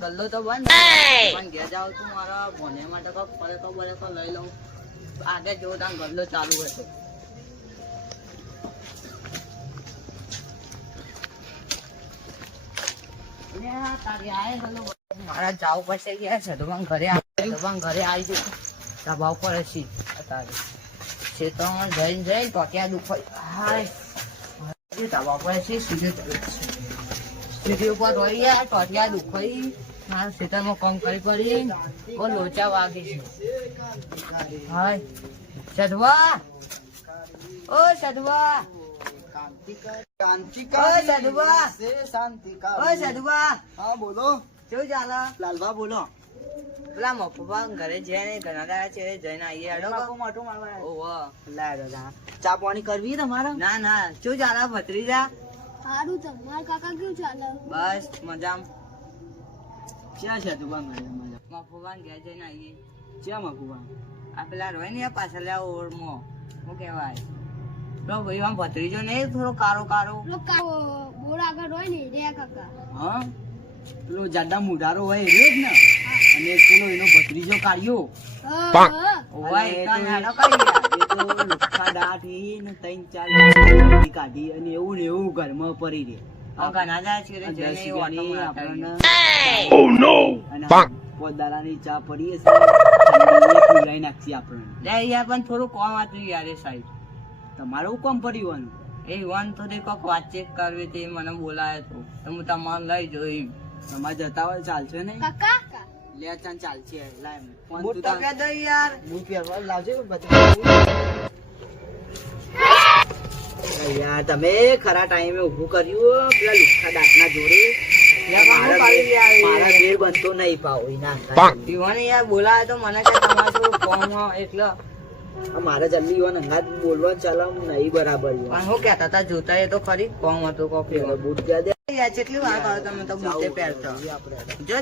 ગલ્લો તો બંધ પણ ઘેર જાવ તું મારા ભોને માટે પરેકો લઈ લઉં આગળ જેવો ત્યાં ગલ્લો ચાલુ હતો. મારા જાવ પડશે ગયા સધુભાન ઘરે આવી જશે દબાવ પર હશી અત્યારે ખેતરમાં જઈને ટોટિયા દુખાઈ હાય દબાવ પર હશી સીધી ઉપર રહી ગયા ટોટિયા દુખાઈ મારા ખેતરમાં કામ કરી ઓ લોચા વાગી છે. હાય સધવા ઓ સધવા બોલો કેવું ચાલે લાલભા બોલો. પેલા મફુભા ઘરે જઈને ઘણા દાડા છે જઈને આવીએ ચા પાણી કરવી તમારે? ના શું ચાલે ભત્રીજા? સારું તમારા કાકા કેવું ચાલે? બસ મજામાં. ક્યાં છે તું બા? મફુભા ઘેર જઈને આવીએ. ક્યાં મફુબા? આ પેલા રોય ને પાછળ ઓળમો શું કેવાય તો ભાઈ આમ ભત્રીજો નહીં થોડો કારો બોર આગળ હોય ને રે કાકા. હા પેલો જાડા મુઢારો હોય એ જ ને. અને પેલો એનો ભત્રીજો કાઢ્યો કાઢી અને એવું ને એવું ઘરમાં પડી રે. પોદારાની ચા પડી નાખી આપણે પણ થોડું કોમ હતું યાર સાહેબ. તમારું કોમ પડ્યું? એ વન થોડી કોક વાતચીત કરવી હતી મને બોલાયો તો હું તમારે લઈ જોઈ. તમારે જતા હોય ચાલશે ને? કાકા લે ચાલ ચાલશે. યાર તમે ખરા ટાઈમે ઉભું કર્યું પેલા લુખ્ખા દાંતના જોડે. મારા બેર બનતો નહીં પાવ યાર બોલાયો તો મને કે તમારે થોડું કોમ એટલે મારે જલ્દી ઈવન અંગાત બોલવા ચાલો નહીં બરાબર. પણ હું કેતા હતા જોતા એ તો ખરી કોમ હતું કોફી બૂટ ગયા દે યાર કેટલી વાર કરો તમે તો બૂટે પહેરતો જો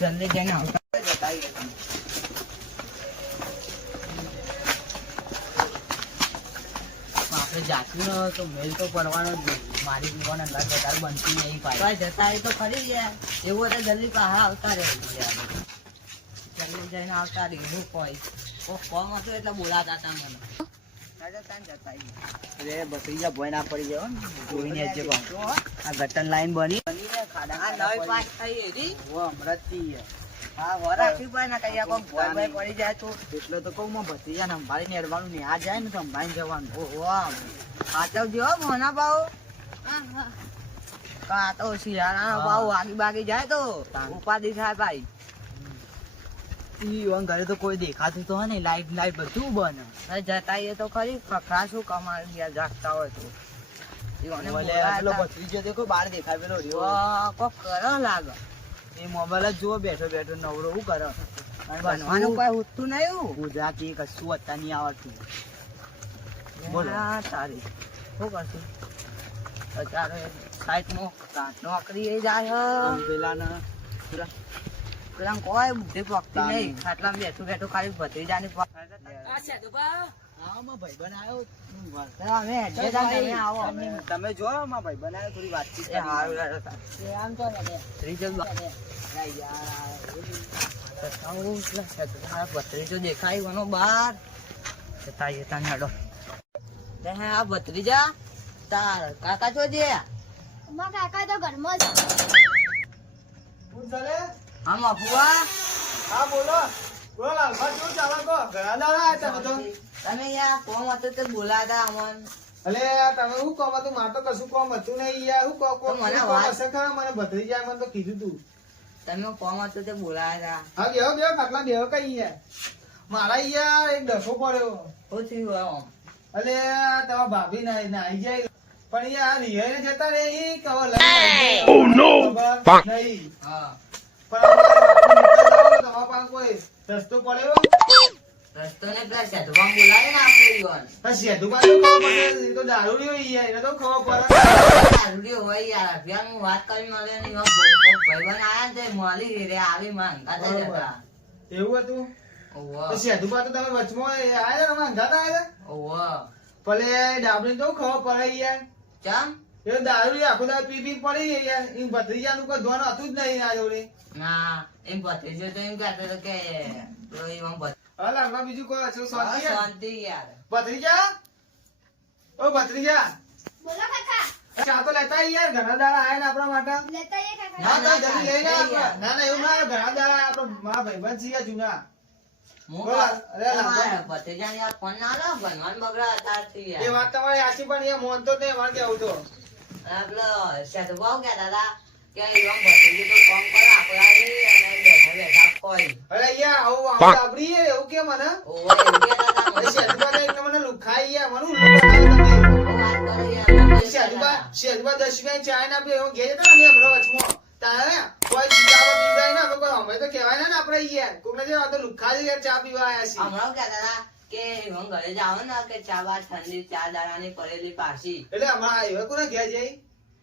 જલ્દી જઈને આવતા આપણે જાતું ન તો મેલ તો પડવાનો જ મારી જીવન અંદાજ વધારે બનતી નહીં પાય જતા એ તો ખરી યાર એવું તો જલ્દી બહાર આવતા રહે જલ્દી જઈને આવતા રહી કોઈ કોમ હતું એટલે બોલાતા હતા મને ભત્રીજા ભોય ના પડી જાય જોઈને આ ગટન લાઈન બની પડી જાય તો એટલે તો કઉ ભત્રીજા સંભાળીને હેરવાનું ને આ જાય ને તો સંભાળી જવાનું. સાચવજો મોના ભાવ કા તો શિયાળાનો ભાવ બાગી જાય તો ઉપાધિ થાય ભાઈ. ઘરે તો કોઈ દેખાતું તો ને લાઈટ બધું બને જતા એ તો ખરી ખખરા શું કમાડી ગયા જાગતા હોય તો ભત્રીજો દેખો બહાર દેખાય પેલો કોક કરો લાગે એ મોબાઈલ જ જુઓ બેઠો નવરો શું કરે બનવાનું કોઈ ઉઠતું નહીં ગુજરાતી કશું અત્યાર નહીં આવડતું. બોલો તારી શું કરશું અત્યારે સાઈડમાં નોકરી જાય પેલા કોઈ બુદ્ધિ પકતી નહીં ખાટલામાં બેઠું ખાલી ભત્રીજાની તમે જો ભાઈ બનાવ્યો થોડી વાતચીત ભત્રીજો દેખાય વનો બાર જતા જતા હેડો આ ભત્રીજા તાર કાકા જોજે કાકા તો ઘરમાં હા મફુઆ હા બોલો લાલભા શું ચાલે કહો? ઘણા દાડા આવ્યા તમે તો. તમે યાર કોમ હતું તો બોલાતા અમન અલે તમે શું કોમ હતું? મારે તો કશું કોમ હતું નહીં યાર. શું કોમ મને હશે ખરા? મને ભત્રીજા મને તો કીધું તું તમે કોમ હતું તો બોલાયા હા બેહો ખાટલા બેહો કઈ યાર. મારા યાર એક ડખો પડ્યો. શું થયું આમ? અલે તમારા ભાભી નાઈ જાય પણ યાર રિહાઈને જતા રે ઈ કવા લઈ નહીં હા પણ તમારા પાસે કોઈ રસ્તો પડ્યો? રસ્તો ને પેલા શેઠવા બોલાવે ને આપણે ઈવન શેઠુબા તો ખબર પડે. એ તો દારૂડિયો યાર એને તો ખબર પડે. દારૂડિયો હોય યાર અભિયાન હું વાત કરી મળે ને ભાઈબંધ આયા ને મળી રે આવી માંગતા હતા એવું હતું? તો શેઠુબા તો તમે વચમાં આયા ને અંધાતા આયા ઓહો ભલે ડાબડી તો ખબર પડે યાર. ચમ એ દારૂ આખો દારૂ પી પડી યાર ઈ ભત્રીજાનું કોઈ ધોન હતું જ નહીં આ જોડે. ના એમ ભત્રીજો તો એમ કહેતો હતો કે તો એમ હા લાલભા બીજું કોઈ હશે શાંતિ યાર? શાંતિ યાર. ભત્રીજા ઓ ભત્રીજા બોલો કાકા ચા તો લેતા આઈ યાર ઘણા દાડા આયા ને આપણા માટે. લેતા આવીએ કાકા. ના ના, તો જલ્દી લઈને આવો. યાર. ના ના એવું ના ઘણા દાડા આયા આપણો મારા ભાઈબંધ છે જૂના. હું બોલો, અરે તમારા ભત્રીજાને આ ફોન ના લો ભણવાનું બગડા તારથી એ યાર. વાત તમારી આછી પણ એ મોનતો જ નહીં અમારે કેવું તો. અને પેલો સેતુભાવ કહેતા હતા કે એમ ભત્રીજો તો કામ કરે આપણે આવી અને બેઠા બેઠા કોઈ અરે અહીંયા આવું આવું આપડી એવું કે મને ઓવે એવું કહેતા હતા અરે મને. શેઠુબા તો એટલે મને લુખાઈ ગયા મને ઉલ્લુ બનાવ્યો તમે. બહુ વાત કરે યાર. શેઠુબા 10 રૂપિયાની ચા ને આપણે એવું ઘેર હતા ને અમે હમણાં વચમાં. તારે કોઈ ચીજાઓ પીવડાય ને અમે કોઈ અમે તો કહેવાય ને આપણે યાર કોકને જે આ તો લુખા જ યાર ચા પીવા આયા છીએ. હમણાં કહેતા હતા કે હું ઘરે જાવ ને કે ચા બાર ઠંડી 4 દાડાની પડેલી પાછી એટલે હમણાં આવ્યો કોને ઘેર જઈ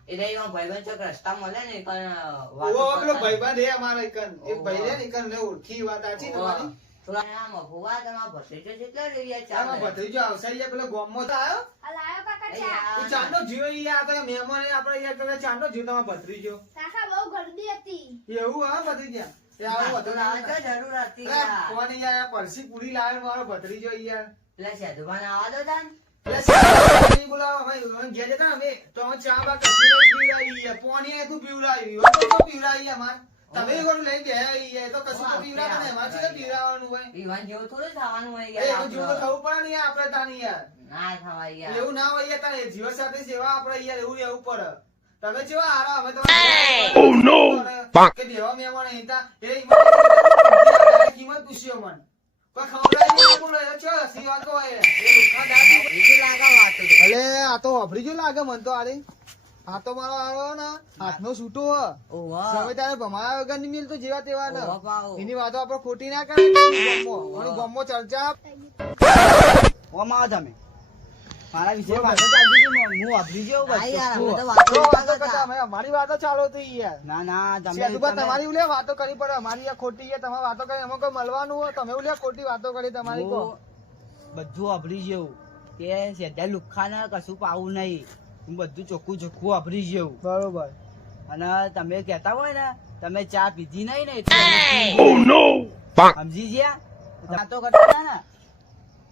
એટલે એમાં ભાઈબંધ ચોક રસ્તા મળે ને પણ ઓવો પેલો કરતા. ભાઈબંધ હે અમારો એકન એક ઓવો. ભાઈ રે ને એકન ને ઓળખી વાત આછી તમારી. થોડા આમ અફવા તમારા ભત્રીજો જેટલો રહ્યા ચાલે. આમાં ભત્રીજો આવશે યાર પેલો ગોમમાં તો આવ્યો. આ લાયો કાકા એ ચા. યાર. ઈ ચાંદો જીવ યાર આ તો મહેમાન આપણે યાર તમે ચાંદો જીવ તમારો ભત્રીજો. કાકા બહુ ગરદી હતી. એવું હા ભત્રીજા એ આવો હતો ના, તો જરૂર હતી અરે યાર. કોની યાર પરસી પૂરી લાવે મારો ભત્રીજો યાર. પેલા સેતુભાને આવવા દો તાન. એટલે સાહેબ નહીં બોલાવો ભાઈ અમે ઘેર જતા ને અમે તો અમે ચા બા કશું નહીં પીવડાવી યાર પોણી એ તું પીવડાવી હોય તો તો પીવડાવી યાર માર તમે એ કોણ લઈ ગયા યાર તો કશું તો પીવડાવતા ને એમાં છે પીવડાવવાનું હોય ઈવાન જેવું થોડું થવાનું હોય એ યાર એવું જેવું તો આપણું. થવું પડે ને યાર આપણે તાની યાર ના થવાય યાર. એવું ના હોય યાર તારે જીવ સાથે સેવા આપણે યાર એવું રહેવું પડે તમે કેવા હારા અમે તો કે દેવા મહેમાન અહીંતા એ કિંમત પૂછ્યો મન કોઈ ખવડાવી નહીં બોલો એ છો સી વાત હોય એ લુખા દાદી બીજું લાગે વાતો તો. અલે આ તો વાપરી જો લાગે મન તો આરે આ તો મારો આરો ને હાથનો છૂટો હ ઓવા. તમે તારે ભમાયા વગર ની મિલ તો જેવા તેવા ને ઓવા પાઉ. એની વાતો આપણે ખોટી ના કરે ગમો ચર્ચા ઓમાં તમે મારા વિશે વાતો ચાલતી હતી હું વાપરી ગયો હા યાર, અમે તો તો વાતો વાતો કરતા કરતા હતા. અમે અમારી વાતો ચાલો તો યાર ના ના તમે સેતુભા તમે- તમારી ઉલે વાતો કરી પડે અમારી યાર ખોટી યાર તમે વાતો કરી અમે કોઈ મળવાનું હોય તમે ઉલે ખોટી વાતો કરી તમારી કો હું બધું વાપરી જેવું કે સેધા લુખાને કશું પાવું નહીં હું બધું ચોખ્ખું ચોખ્ખું વાપરી જેવું બરોબર અને તમે કહેતા હોય ને તમે ચા પીધી નહીં ને એટલે અમે પી. સમજી ગયા વાતો કરતા હતા ને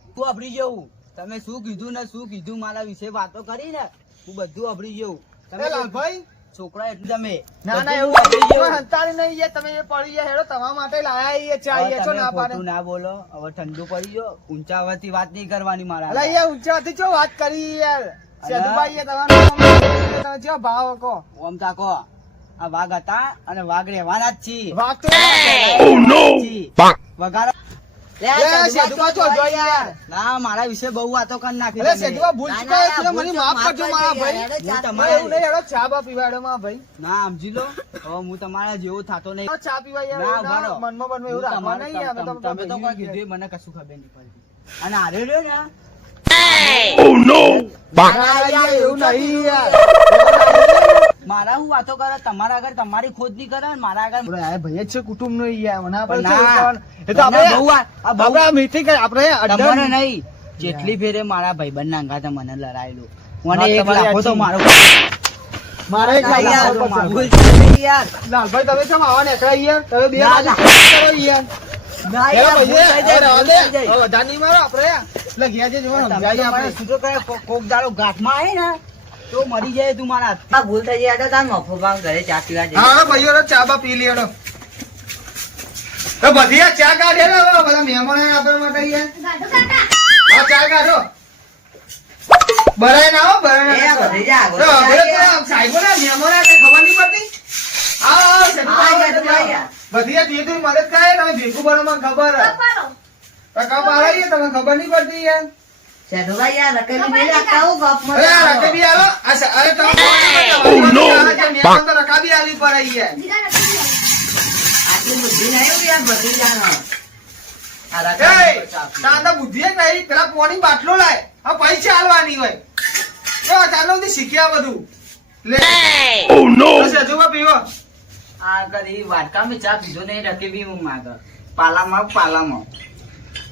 હું વાપરી જવું તમે શું કીધું ને શું કીધું મારા વિશે વાતો કરી ને હું બધું વાપરી જવું એ લાલભાઈ છોકરા એટલે તમે ના ના બધું એવું વાપરી નહીં. જવું. કોઈ હંતાળી નહીં યાર તમે એ પડી ગયા હેડો તમારા માટે લાયા ઈ ચા હવે ઈ છો તમે ના પાડે ખોટું ના બોલો હવે ઠંડુ પડી ગયો ઊંચા અવાજથી વાત નહીં કરવાની મારા અલા યાર ઊંચાથી ચો વાત કરી યાર સેતુભાઈ એ તમારો તમે ચો ભાવ કો ઓમ તાકો આ વાઘ હતા અને વાઘ રહેવાના જ છે વાત તો વગાડો લે આ એ સેતુભા છો જો યાર ના મારા વિશે બહુ વાતો કરી નાખી અરે તમે. સેતુભા ભૂલ ના, ચૂક્યા ના, છે ભૂલ મને ચૂક માફ કરજો મારા ભાઈ યાર, હું ચા તમારે- એવું નહીં હેડો ચા બા પીવાડો માં ભાઈ ના સમજી લો હવે હું તમારા જેવો થતો નહીં ચા પીવા યાર ના એવું ના, બરો મનમાં બનમાં એવું રાખવા નહીં યાર અમે તમે તો કોઈ કીધું મને કશું ખબર નહીં પડતી અને હારે રહ્યો ને ના, યાર, એવું નહીં યાર મારા હું વાતો કરે તમારા આગળ તમારી ખોજ નહીં કરે ને મારા આગળ આપણે આ ભાઈ જ છે કુટુંબ નો યાર મને આપણે ના. કેવું કરવાનું? એ તો તમને આપણે બહુ આ બહુ આપણે આ મીઠી કરી આપણે તમારે અડ્ડા નહીં જેટલી ફેરે મારા ભાઈબંધ ના અંગાતે મને લડાયેલું મને વાત એક તમારી લાખો તો સાચી. મારો મારે એક ના, યાર, લાખ આપવા ભૂલ પડશે. થઈ ગઈ યાર. લાલભાઈ તમે કેમ આવા નીકળ્યા યાર તમે બે ના, બાજુ ના. કરો યાર ના હેલો યાર, ભૂલ ભાઈ, થઈ જાય, રહેવા ભૂલ દે. થઈ જાય. હવે વધારે નહીં મારો આપણે એટલે ગયા છે જોવાનું તમે સમજાય તો મને આપણે. સીધો કરે કોક દાડો ગાંઠમાં આવી ને તો મરી જાય તું મારા હાથથી. આ ભૂલ થઈ જાય તો તાર મફુબા ઘરે ચા પીવા જઈએ. હા ભાઈઓ હેડો, ચા બા પી લેડો તો બધી આ ચા કાઢે ને હવે બધા મહેમાનો આપણા માટે યાર ગાઢો કાકા આ ચા કાઢો બરાય ના હો બરાય એ ના બધી જા, તો બધી જા હવે યાર. તો સાહેબો ના મહેમાનો આ કઈ ખબર નહીં પડતી આવો આવો સાહેબ, હા, આવો, યાર, આવો. યાર. બધી આ તું મદદ કરે તમે ભેગું બનવામાં ખબર હે. કપાળો તો કપ આવે છે તમે ખબર નહીં પડતી યાર સેઠુભાઈ યાર, રકેલી નહીં રાખતા હું ગપમાં અરે આ ચાલો. રકેબી આલો આ સ- અરે તમે મહેમાન તો રકાબી આલી પર આઈ યાર જીરા નથી આવી. આટલી બુદ્ધિ નહીં યાર, બધી જાણો. આ એ રકેલી ચા પીવા. તાર તો બુદ્ધિ જ નહીં પેલા પોણી બાટલો લાય આ પૈસા આલવાની હોય તો ચાલો બધી શીખ્યા બધું લે બસ હજુ પીવો આ કદી વાટકામાં ચા પીધો નહીં રકેબી હું માગર પાલામાં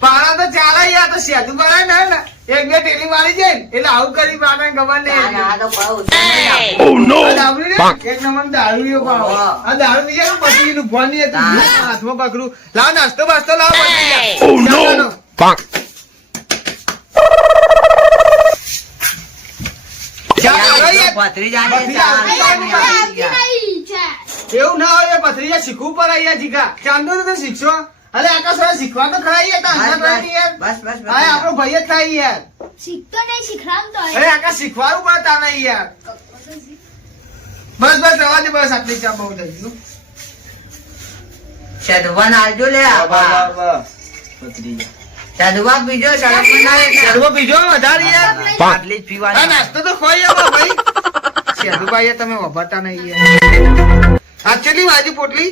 પાણા તો ચાલે યાર તો સેધું બરાય ને એક બે ટેલી મારી છે ને, એટલે આવું કરી પાડે ખબર નહીં. આ તો પાવ ઉતાર આ દારૂ ને, એક નંબર દારૂડિયો પાડો. આ દારૂ પીએ ને પછી એનું ભણ નહીં હતું. હાથમાં પકડું. લાવ નાસ્તો બાસ્તો લાવ પછી. ચાલો. એવું ના હોય પથરીયા શીખવું પડે યાર જીગા. ચાંદો તો શીખશો. અરે આકાશ વાળા શીખવા તો ખરા યાર. તારા ભાઈ યાર. બસ બસ હા આપણો ભાઈ જ થાય યાર. શીખતો નહીં, શીખડાવતો હોય. અરે આકાશ શીખવાડવું પડે તારે યાર. બસ બસ રવા દે બસ આટલી ચા બહુ થઈ ગયું. સદવાન આવજો લે આપા સદવા બીજો સડક ના શેરવો પીજો વધારે યાર. આટલી જ આ પીવાની નાસ્તો તો ખોઈ આવો ભાઈ. શેરુભાઈ તમે વભાતા નહીં યાર. આ કેટલી વાજી પોટલી?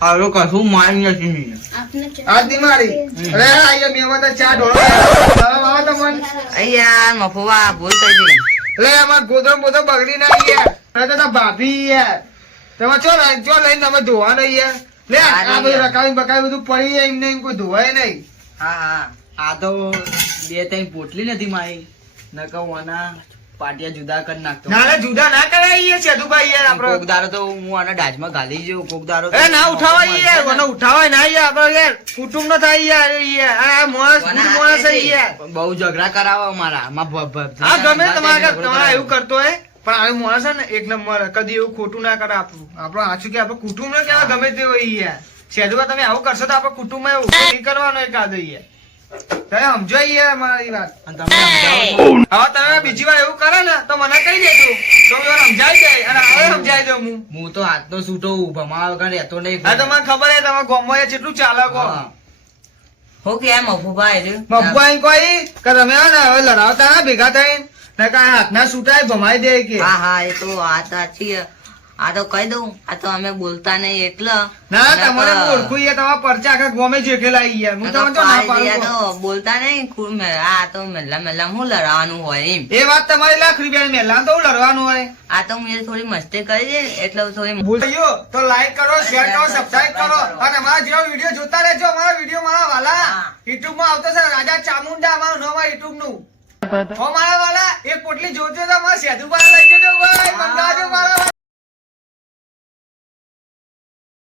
હાલો કશું મારી નથી આપને આજ ની મારી. અરે આયા મેવા તો ચા ઢોળો. બાવા તો મન. યાર મફુવા ભૂલ થઈ ગઈ લે અમાર ગોદરો બોધો બગડી ના યાર. અરે તો ભાભી યાર. તમે ચો લઈને તમે ધોવા નહીં યાર. લે આ બધું રકાવી બકાવી બધું પડી જાય એમને એમ કોઈ ધોવાય નહીં. હા હા આ તો બે ત્રણ પોટલી નથી મારી નકવાના પાટિયા જુદા કરી નાખતો ના ના જુદા ના કરાય યાર સેદુભાઈ યાર કોક આપડે. દારો તો હું આના ડાજમાં ગાલી જેવું કોક દારો એ ના ઉઠાવાય યાર. મને ઉઠાવાય ના યાર. આપડે યાર કુટુંબ ન થાય યાર. યાર આ માણસ બુઢ માણસ છે યાર. બહુ ઝઘડા કરાવો મારા હા ગમે તમારે તમારે એવું કરતો હોય પણ આ માણસ છે ને એક નંબર કદી એવું ખોટું ના કરે આપણું. આપડે આછું કે આપડે કુટુંબ ને કેવા ગમે તે હોય યાર. સેદુભા તમે આવું કરશો તો આપડે કુટુંબ માં એવું નહીં કરવાનો એક આદો યાર. તમે સમજો યાર મારી વાત. અને તમે સમજાવો છો. હવે તમે બીજી વાર એવું કરે ને તો મને કહી દેજો તો હું વાર સમજાઈ જાય અને હવે સમજાઈ દઉં હું. હું તો હાથનો છૂટો ભમાવા વગર રહેતો નહીં હા તો મને ખબર છે તમારા ગામમાં યાર કેટલું ચાલકો. હા. હું કે મફુભા આવ્યું મફુઆઈ કોઈ કે તમે હે ને હવે લડાવતા ના ભેગા થઈને ને કાંઈ હાથના છૂટાય ભમાઈ દે કે. હા હા એ તો આ સાચી આ તો કહી દઉં આ તો અમે બોલતા નહીં એટલે ના તમારે હું ઓળખું યાર. તમારા પરચા આખા ગામે જેકેલા યાર. હું તમને જો ના પાડું. તો બોલતા નહીં આ તો મેલા મેલા હું લડવાનું હોય એમ એ વાત તમારી લાખ રૂપિયા મેલા તો લડવાનું હોય. આ તો મેં થોડી મસ્તી કરી દે એટલે થોડી ભૂલ થયો તો લાઈક કરો, શેર કરો, સબસ્ક્રાઇબ કરો અને અમારા જેવા વિડીયો જોતા રહેજો. અમારા વિડીયો મારા વાલા યુટ્યુબ માં આવતો છે રાજા ચામુંડા અમારું નામ યુટ્યુબ નું. ઓ મારા વાલા એક પોટલી જોજો તો અમારા સેધુભાઈ લઈ જજો ભાઈ. મંગાવજો મારા વાલા.